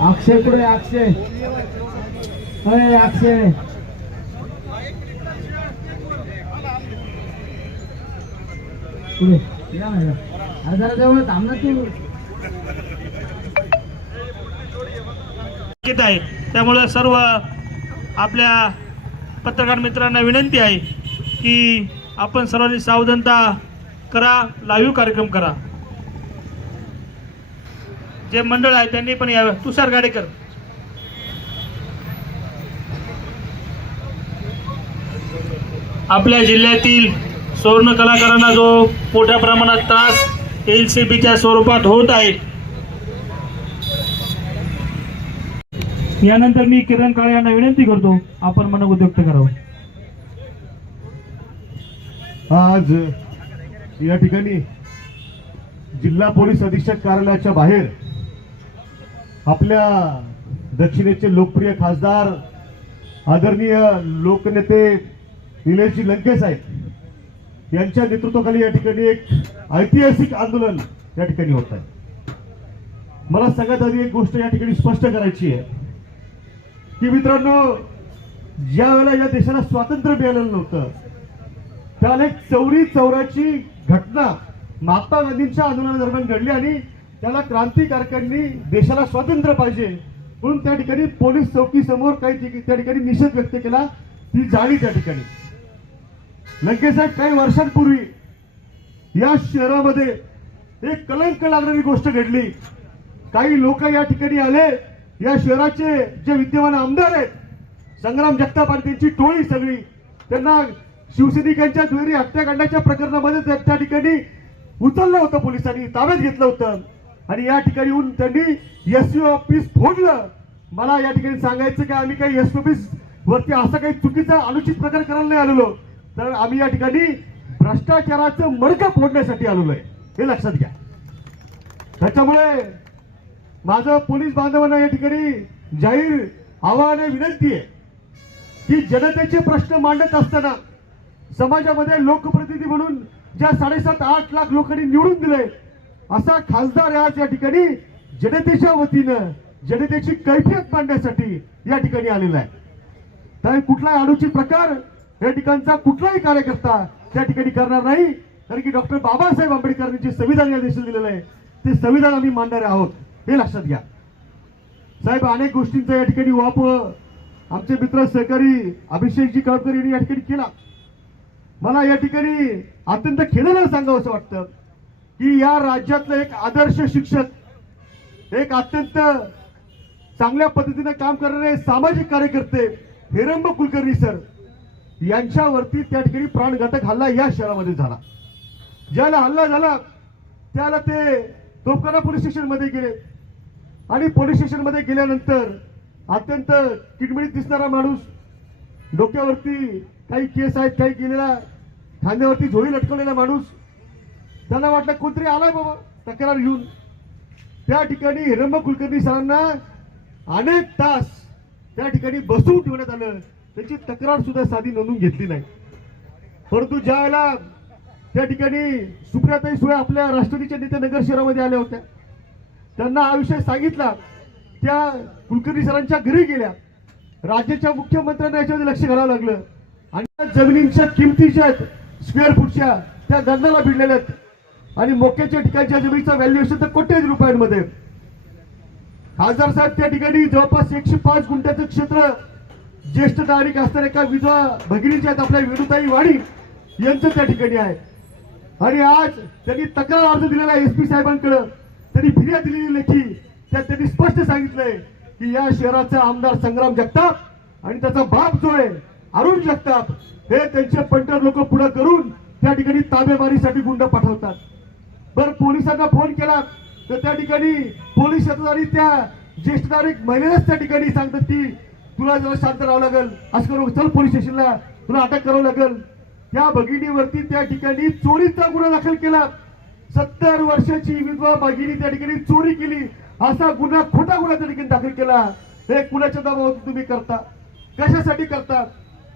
अक्षय पुढे अक्षय अरे अक्षय. पुढे या ना, या. अरे जरा जवळ थांब ना तू. शक्यता आहे. त्यामुळं सर्व आपल्या पत्रकार मित्रांना विनंती आहे की आपण सर्वांनी सावधानता करा लाईव्ह कार्यक्रम करा. जे मंडळ आहे त्यांनी पण यावं तुषार गाडेकर. आपल्या जिल्ह्यातील सुवर्ण कलाकारांना जो मोठ्या प्रमाणात त्रास एल सी बीच्या स्वरूपात होत आहे यानंतर मी किरण काळे यांना विनंती करतो आपण मनोगत व्यक्त करावं. आज या ठिकाणी जिल्हा पोलीस अधीक्षक कार्यालयाच्या बाहेर आपल्या दक्षिणेचे लोकप्रिय खासदार आदरणीय लोकनेते निलेशजी लंकेश आहेत यांच्या नेतृत्वाखाली या ठिकाणी एक ऐतिहासिक आंदोलन या ठिकाणी होत आहे. मला सगळ्यात आधी एक गोष्ट या ठिकाणी स्पष्ट करायची आहे. की मित्रांनो ज्या वेळेला या देशाला स्वातंत्र्य मिळालेलं नव्हतं. त्याला एक चौरी चौराची घटना महात्मा गांधींच्या आंदोलनादरम्यान घडली आणि त्याला क्रांतिकारकांनी देशाला स्वातंत्र्य पाहिजे म्हणून त्या ठिकाणी पोलीस चौकीसमोर काही त्या ठिकाणी निषेध व्यक्त केला. ती जाळी त्या ठिकाणी. लंकेसाहेब काही वर्षांपूर्वी या शहरामध्ये एक कलंक लागणारी गोष्ट घडली. काही लोक या ठिकाणी आले. या शहराचे जे विद्यमान आमदार आहेत संग्राम जगताप आणि त्यांची टोळी सगळी त्यांना शिवसैनिकांच्या दुहेरी हत्याकांडाच्या प्रकरणामध्ये त्या- ठिकाणी उचललं होतं पोलिसांनी ताब्यात घेतलं होतं. आणि या ठिकाणी येऊन त्यांनी एस ऑफिस फोडलं. मला या ठिकाणी सांगायचं की आम्ही काही एस ऑफिस वरती असं काही चुकीचा अनुचित प्रकार करायला नाही आलेलो. तर आम्ही या ठिकाणी भ्रष्टाचाराचं मडकं फोडण्यासाठी आलेलो आहे. हे लक्षात घ्या. त्याच्यामुळे माझं पोलीस बांधवांना या ठिकाणी जाहीर आव्हान विनंती आहे की जनतेचे प्रश्न मांडत असताना समाजामध्ये लोकप्रतिनिधी म्हणून ज्या साडेसात आठ लाख लोकांनी निवडून दिले असा खासदार आज या ठिकाणी जनतेच्या वतीनं जनतेची कैफियत मांडण्यासाठी या ठिकाणी आलेला आहे. तर कुठलाही अडूची प्रकार या ठिकाणचा कुठलाही कार्यकर्ता त्या ठिकाणी करणार नाही कारण की डॉक्टर बाबासाहेब आंबेडकरांनी जे संविधान या देशात दिलेलं आहे ते संविधान आम्ही मांडणारे आहोत. हे लक्षात घ्या. साहेब अनेक गोष्टींचा या ठिकाणी वापर आमचे मित्र सहकारी अभिषेकजी कळपकर यांनी या ठिकाणी केला. मला या ठिकाणी अत्यंत खेळायला सांगावं असं वाटतं की या राज्यातलं एक आदर्श शिक्षक एक अत्यंत चांगल्या पद्धतीने काम करणारे सामाजिक कार्यकर्ते हेरंब कुलकर्णी सर यांच्यावरती त्या ठिकाणी प्राणघातक हल्ला या शहरामध्ये झाला. ज्याला हल्ला झाला त्याला ते तोपखाना पोलीस स्टेशनमध्ये गेले. आणि पोलीस स्टेशनमध्ये गेल्यानंतर अत्यंत किटमिटीत दिसणारा माणूस डोक्यावरती काही केस आहेत काही गेलेला खांद्यावरती झोळी लटकवलेला माणूस. त्यांना वाटलं कोणतरी आलाय बाबा तक्रार घेऊन. त्या ठिकाणी हिरंब कुलकर्णी सरांना अनेक तास त्या ठिकाणी बसवून ठेवण्यात आलं. त्याची तक्रार सुद्धा साधी नोंदवून घेतली नाही. परंतु ज्या वेळेला त्या ठिकाणी सुप्रियाताई सुळे आपल्या राष्ट्रवादीच्या नेत्या नगर शहरामध्ये आल्या होत्या त्यांना हा विषय सांगितला. त्या कुलकर्णी सरांच्या घरी गेल्या. राज्याच्या मुख्यमंत्र्यांना याच्यामध्ये लक्ष घालावं लागलं. आणि त्या जमिनींच्या किमती ज्या आहेत स्क्वेअर फूटच्या त्या गंधाला भिडलेल्या आहेत. आणि मोक्याच्या ठिकाणच्या जमिनीचं व्हॅल्युएशन तर कोट्याधी रुपयांमध्ये. खासदार साहेब त्या ठिकाणी जवळपास एकशे पाच गुंठ्याचं क्षेत्र ज्येष्ठ नागरिक असणाऱ्या एका विधवा भगिनीच्या आहेत आपल्या विनुताई वाणी यांचं त्या ठिकाणी आहे. आणि आज त्यांनी तक्रार अर्ज दिलेला आहे एसपी साहेबांकडे. त्यांनी फिर्याद दिलेली लेखी. त्यात त्यांनी स्पष्ट सांगितलंय की या शहराचा आमदार संग्राम जगताप आणि त्याचा बाप जो आहे अरुण जगताप हे त्यांचे पंटर लोक पुढे करून त्या ठिकाणी ताबेमारीसाठी गुंड पाठवतात. बरं पोलिसांना फोन केला तर त्या ठिकाणी पोलीस येतात आणि त्या ज्येष्ठ नागरिक महिलेलाच त्या ठिकाणी सांगतात की तुला जरा शांत राहावं लागेल. असं करू चल पोलीस स्टेशनला. तुला अटक करावं लागेल. त्या भगिनीवरती त्या ठिकाणी चोरीचा गुन्हा दाखल केला. सत्तर वर्षाची विधवा भगिनी त्या ठिकाणी चोरी केली. असा गुन्हा खोटा गुन्हा त्या ठिकाणी दाखल केला. हे कुणाच्या दबावातून तुम्ही करता? कशासाठी करता?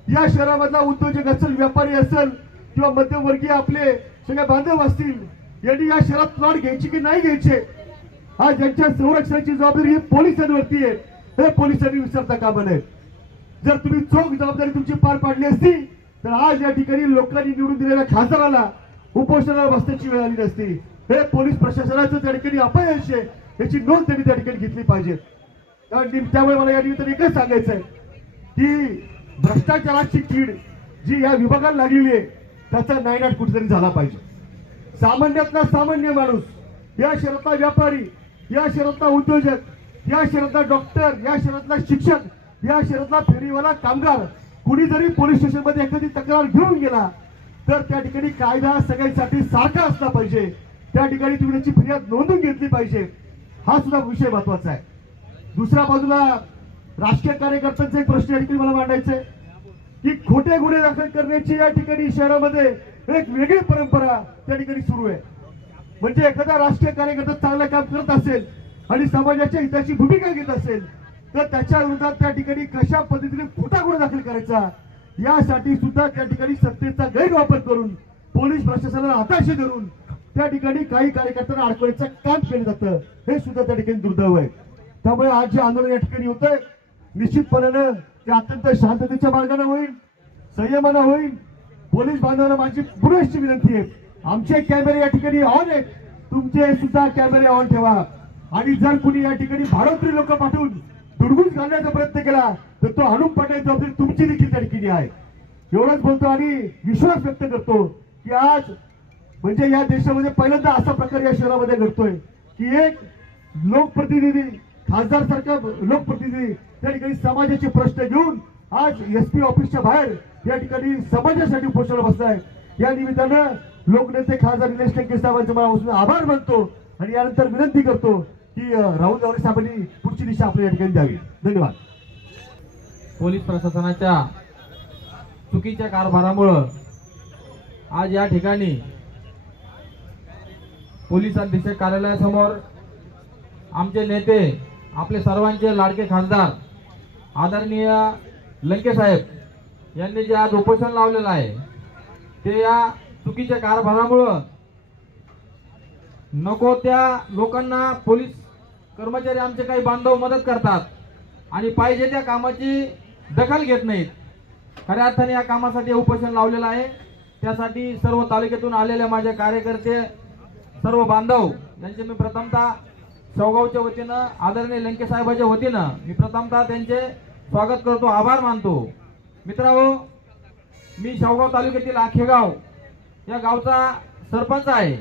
या शहरामधला उद्योजक असेल व्यापारी असेल किंवा मध्यमवर्गीय आपले सगळे बांधव असतील यांनी या शहरात प्लॉट घ्यायची की नाही घ्यायचे? आज यांच्या संरक्षणाची जबाबदारी ही पोलिसांवरती आहे. हे पोलिसांनी विसरता कामा नये. जर तुम्ही चोख जबाबदारी तुमची पार पाडली असती तर आज या ठिकाणी लोकांनी निवडून दिलेल्या खासदाराला उपोषणाला बसण्याची वेळ आली नसती. हे पोलीस प्रशासनाचं त्या ठिकाणी अपयश आहे. याची नोंद त्यांनी त्या ठिकाणी घेतली पाहिजे. कारण त्यामुळे मला या निमित्ताने एकच सांगायचं आहे की भ्रष्टाचाराची कीड जी या विभागाला लागलेली आहे त्याचा नायनाट कुठेतरी झाला पाहिजे. सामान्यातला सामान्य माणूस या शहरातला व्यापारी या शहरातला उद्योजक या शहरातला डॉक्टर या शहरातला शिक्षक या शहरातला फेरीवाला कामगार कुणी जरी पोलीस स्टेशनमध्ये एखादी तक्रार घेऊन गेला तर त्या ठिकाणी कायदा सगळ्यांसाठी सारखा असला पाहिजे. त्या ठिकाणी तुम्ही त्याची फिर्याद नोंदवून घेतली पाहिजे. हा सुद्धा विषय महत्त्वाचा आहे. दुसऱ्या बाजूला राजकीय कार्यकर्त्यांचा एक प्रश्न या ठिकाणी मला मांडायचा आहे की खोटे गुन्हे दाखल करण्याची या ठिकाणी शहरामध्ये एक वेगळी परंपरा त्या ठिकाणी सुरू आहे. म्हणजे एखादा राजकीय कार्यकर्ता चांगलं काम करत असेल आणि समाजाच्या हिताची भूमिका घेत असेल तर त्याच्या विरोधात त्या ठिकाणी कशा पद्धतीने खोटा गुन्हा दाखल करायचा यासाठी सुद्धा त्या ठिकाणी सत्तेचा गैरवापर करून पोलीस प्रशासनाला हताशे धरून त्या ठिकाणी काही कार्यकर्त्यांना अडकवण्याचं काम केलं जातं. हे सुद्धा त्या ठिकाणी दुर्दैव आहे. त्यामुळे आज जे आंदोलन या ठिकाणी होत आहे निश्चितपणानं ते अत्यंत शांततेच्या मार्गाने होईल संयमानं होईल. पोलीस बांधवांना माझी पुरेशी विनंती आहे. आमचे कॅमेरे या ठिकाणी ऑन आहेत. तुमचे सुद्धा कॅमेरे ऑन ठेवा. आणि जर कुणी या ठिकाणी भाडोत्री लोक पाठवून दुडगुस घालण्याचा प्रयत्न केला तर तो अनुप पटेल जबाबदारी तुमची देखील त्या ठिकाणी आहे. एवढंच बोलतो आणि विश्वास व्यक्त करतो की आज म्हणजे या देशामध्ये पहिल्यांदा असा प्रकार या शहरामध्ये घडतोय की एक लोकप्रतिनिधी खासदार सारखा लोकप्रतिनिधी त्या ठिकाणी समाजाचे प्रश्न घेऊन आज एस पी ऑफिसच्या बाहेर या ठिकाणी समाजासाठी पोषण बसलाय या निमित्तानं लोकनेते खासदार निलेश टेके साहेबांचे मला आभार मानतो आणि यानंतर विनंती करतो की राहुल गावडे साहेबांनी पुढची दिशा आपल्या या ठिकाणी द्यावी. धन्यवाद. पोलीस प्रशासनाच्या चुकीच्या कारभारामुळं आज या ठिकाणी पोलीस अधीक्षक कार्यालयासमोर आमचे नेते आपले सर्वांचे लाडके खासदार आदरणीय लंके साहेब यांनी जे आज उपोषण लावलेलं आहे ते या चुकीच्या कारभारामुळं नको त्या लोकांना पोलीस कर्मचारी आमचे काही बांधव मदत करतात आणि पाहिजे त्या कामाची दखल घेत नाहीत. खऱ्या अर्थाने या कामासाठी उपोषण लावलेलं आहे. त्यासाठी सर्व तालुक्यातून आलेले माझे कार्यकर्ते सर्व बांधव यांचे मी प्रथमतः सौगावच्या वतीनं आदरणीय लंके साहेबाच्या वतीनं मी प्रथमतः त्यांचे स्वागत करतो आभार मानतो. मित्रांनो मी शेवगाव तालुक्यातील आखेगाव या गावचा सरपंच आहे.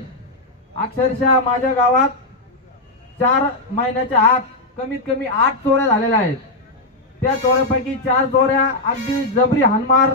अक्षरशः माझ्या गावात चार महिन्याच्या आत कमीत कमी आठ चोऱ्या झालेल्या आहेत. त्या चोऱ्यापैकी चार चोऱ्या अगदी जबरी हानमार